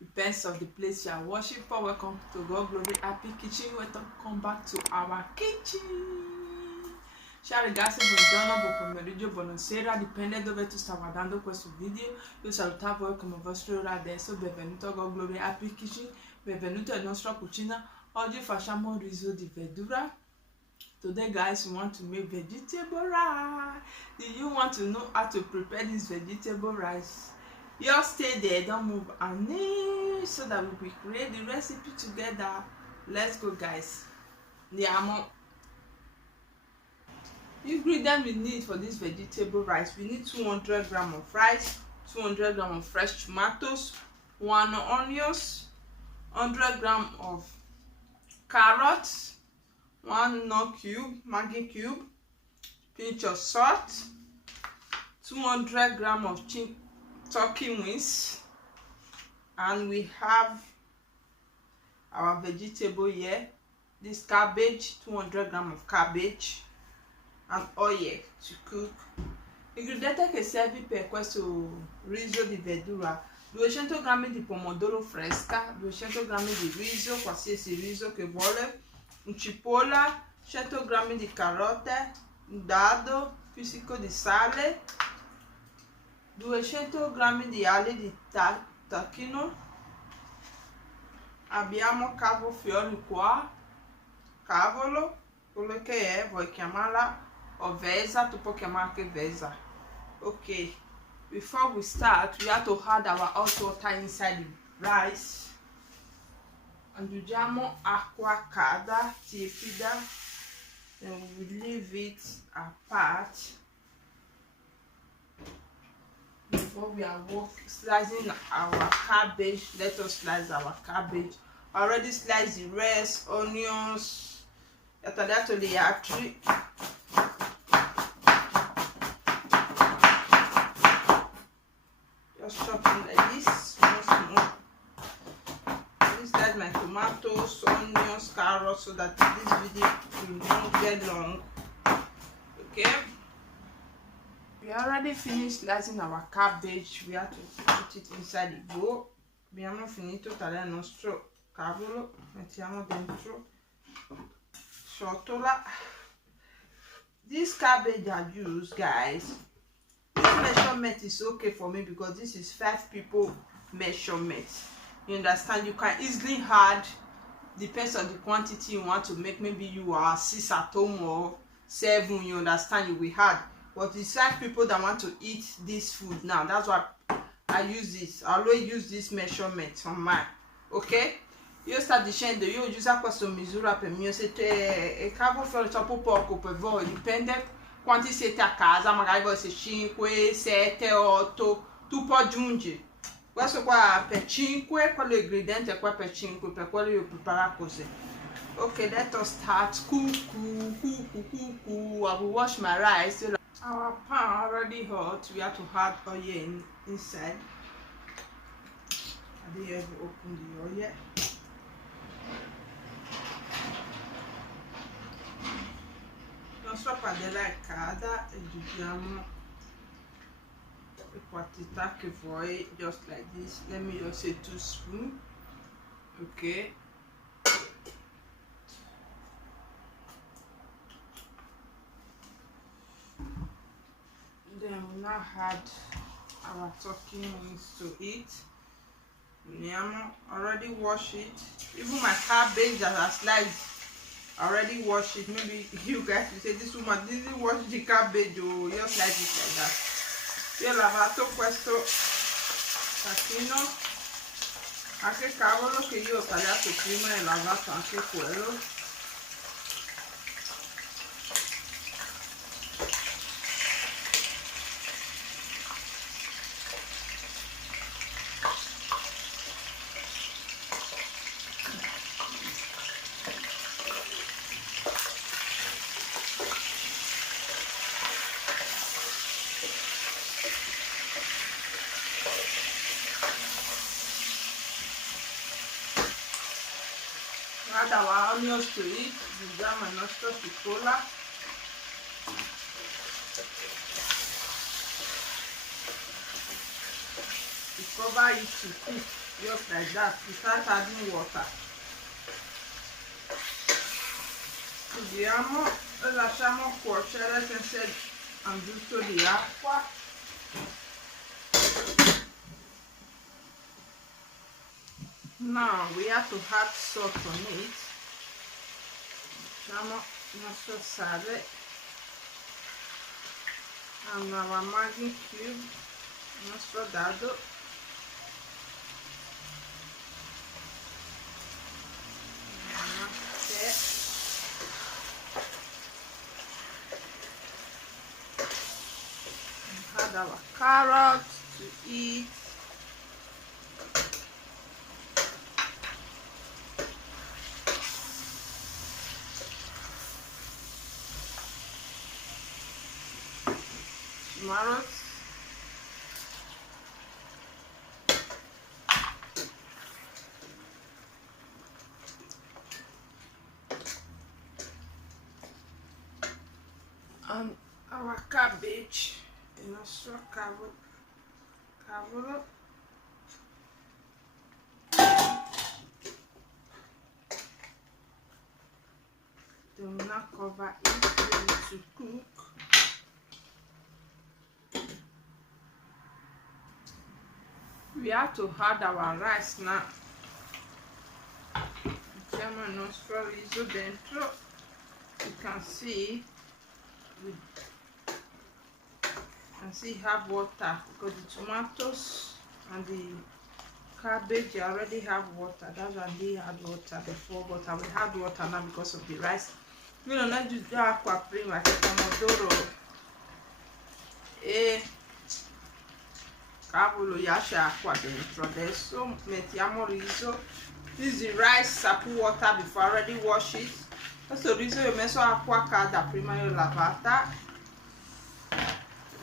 depends on the place you are watching for. Welcome to God Glory Happy Kitchen. Welcome back to our kitchen. Ciao ragazzi, buongiorno, buon pomeriggio, buonasera, dipende dove tu stai guardando questo video. Io saluto voi come vostro ora adesso. Benvenuto a God Glory Happy Kitchen, benvenuto alla nostra cucina. Oggi facciamo riso di verdura. Today guys, we want to make vegetable rice. Do you want to know how to prepare this vegetable rice? Just stay there, don't move an inch, so that we will create the recipe together. Let's go guys. Andiamo. Ingredients we need for this vegetable rice: we need 200 grams of rice, 200 grams of fresh tomatoes, 1 onions, 100 grams of carrots, 1 Maggi cube, pinch of salt, 200 grams of turkey wings, and we have our vegetable here. This cabbage, 200 grams of cabbage, and oil to cook. Ingredienti che servi per questo riso di verdura: 200 g di pomodoro fresca, 200 g di riso, qualsiasi riso che vuole, un cipolla, 100 g di carote, un dado, pizzico di sale, 200 g di ali di tacchino. Abbiamo cavolfiori qua, cavolo, quello che è, vuoi chiamarla o vesa, tu puoi chiamare anche vesa. Ok, before we start, we have to add our hot water inside the rice. Aggiungiamo acqua calda, tiepida, then we will leave it apart. Before we are slicing our cabbage, let us slice our cabbage. I already sliced the rest, onions, tagliatoli. Just chopping like this, small. This is my tomatoes, onions, carrots, so that this video will not get long. Okay. We already finished slicing our cabbage. We have to put it inside the bowl. Abbiamo finito tagliare il nostro cavolo. Mettiamo dentro ciotola. This cabbage I use, guys, this measurement is okay for me because this is 5 people measurement. You understand? You can easily add, depends on the quantity you want to make. Maybe you are 6 at home or 7, you understand, you will add. But it's 5 people that want to eat this food now. That's why I use this. I always use this measurement on mine. Ok? Io sto dicendo, io uso questa misura per me. Se cavo fuori troppo poco per voi, dipende quanti siete a casa. Magari voi siete 5, 7, 8. Tu puoi aggiungere. Questo qua per 5, quello ingrediente è qua per 5, per quello io preparo così. Ok, let us start. I will wash my rice. Our pan already hot. We have to add oil inside. I didn't ever open the oil. La nostra padella è calda e aggiungiamo le quantità che vuoi, just like this. Let me just say 2 spoons. Okay. Then we now add our turkey wings to it. Already wash it. Even my cabbage that I sliced, already wash it. Maybe you guys will say this woman didn't wash the cabbage, or you slice it like that. Io ho lavato questo tacchino, anche il cavolo che io ho tagliato prima e lavato anche quello. Add our onions to it. Aggiungiamo il nostro cipolla. We cover it to cook. just like that, without adding water. Vediamo, e lasciamo cuocere senza aggiunto di acqua. Now we have to add salt on it. Mettiamo il nostro sale and our Maggi cube, il nostro dado. Add our carrots to eat. Tomatoes. And our cabbage, il nostro cavolo. Do not cover it, leave it to cook. We have to add our rice now. Mettiamo il nostro riso dentro. You can see have water because the tomatoes and the cabbage already have water. That's why they had water before, but I will add water now because of the rice. Io non ho aggiunto acqua prima, che pomodoro e cavolo lascia acqua dentro. Adesso mettiamo riso. This is the rice I put water before I already wash it. Questo riso io ho messo acqua calda prima, io lavata.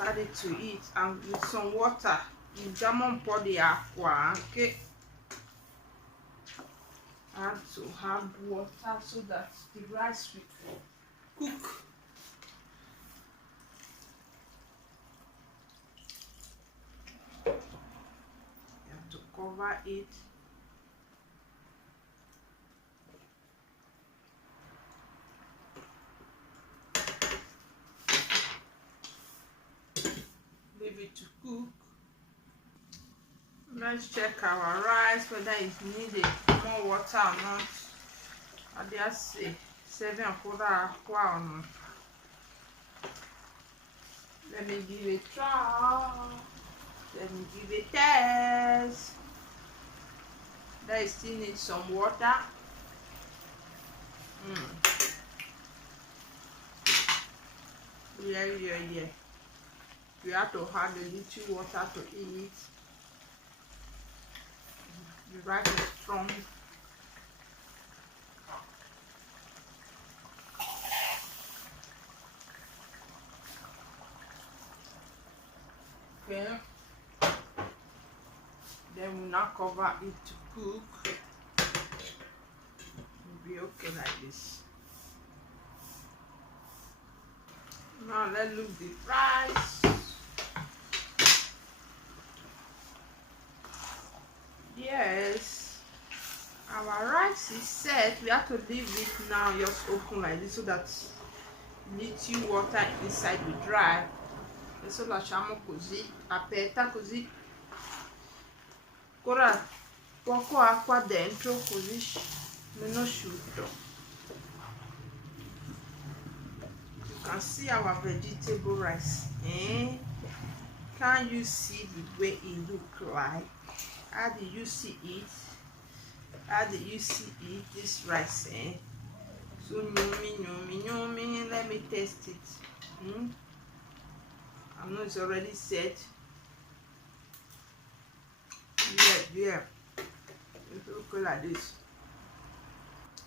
Add it to it and with some water. Mettiamo un po' di acqua anche. And to add water so that the rice will cook. You have to cover it. Leave it to cook. Let's check our rice whether it needed more water or not. I just say 7 quarter acqua or not. Let me give it a try. Let me give it a test. That it still needs some water. Yeah. We have to add a little water to eat. The rice is strong. Okay. Then we now cover it to cook. It'll be okay like this. Now let's look the rice. Yes, our rice is set. We have to leave it now just open like this so that little water inside will dry. Adesso lasciamo così aperta, così ancora poco acqua dentro, così meno asciutto. You can see our vegetable rice. Can you see the way it look like? How do you see it? How do you see it? This rice, So yummy. Let me taste it. I know it's already set. Yeah. It looks like this.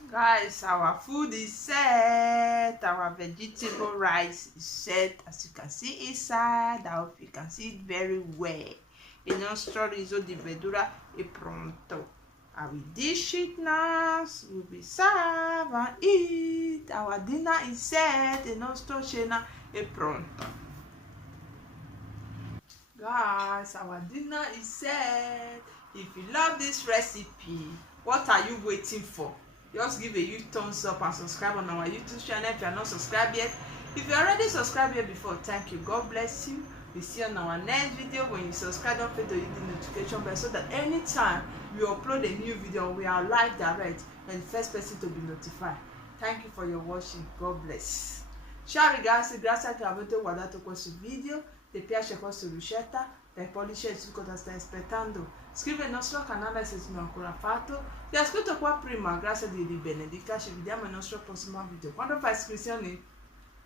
Guys, our food is set. Our vegetable rice is set. As you can see inside, I hope you can see it very well. Il nostro riso di verdura è pronto. I will dish it now. We'll be served and eat. Our dinner is set. Il nostro cena è pronto. Guys, our dinner is set. If you love this recipe, what are you waiting for? Just give a huge thumbs up and subscribe on our YouTube channel if you are not subscribed yet. If you already subscribed here before, thank you. God bless you. We see you on our next video. When you subscribe, don't forget to hit the notification bell so that anytime we upload a new video, we are live direct and the first person to be notified. Thank you for your watching. God bless. Ciao ragazzi, grazie che avete guardato questo video. Ti piace questa ricetta? Per pollice su cosa stai aspettando? Scrivi al nostro canale se non ancora fatto. Ti ho scritto qua prima, grazie di benedica. Ci vediamo nel nostro prossimo video. Quando fai iscrizioni,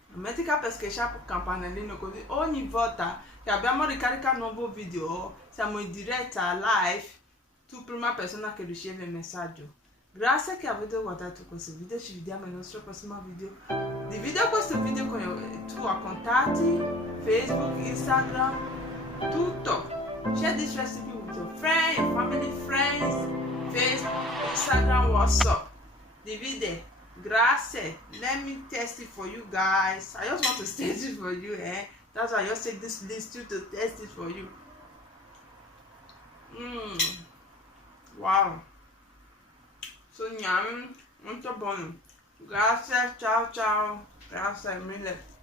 metti per schiacciare il campanellino così ogni volta che abbiamo ricaricato un nuovo video, siamo in diretta live, tu prima persona che riceve il messaggio. Grazie che avete guardato questo video, ci vediamo nel nostro prossimo video. Divido questo video con i tuoi contatti, Facebook, Instagram, tutto. Share this recipe with your friends, your family, friends, Facebook, Instagram, WhatsApp. Divide. Grazie. Let me test it for you guys. I just want to test it for you, eh? That's why I just take this list to test it for you. Wow. So yummy. Molto buono. Grazie, ciao ciao. Grazie mille.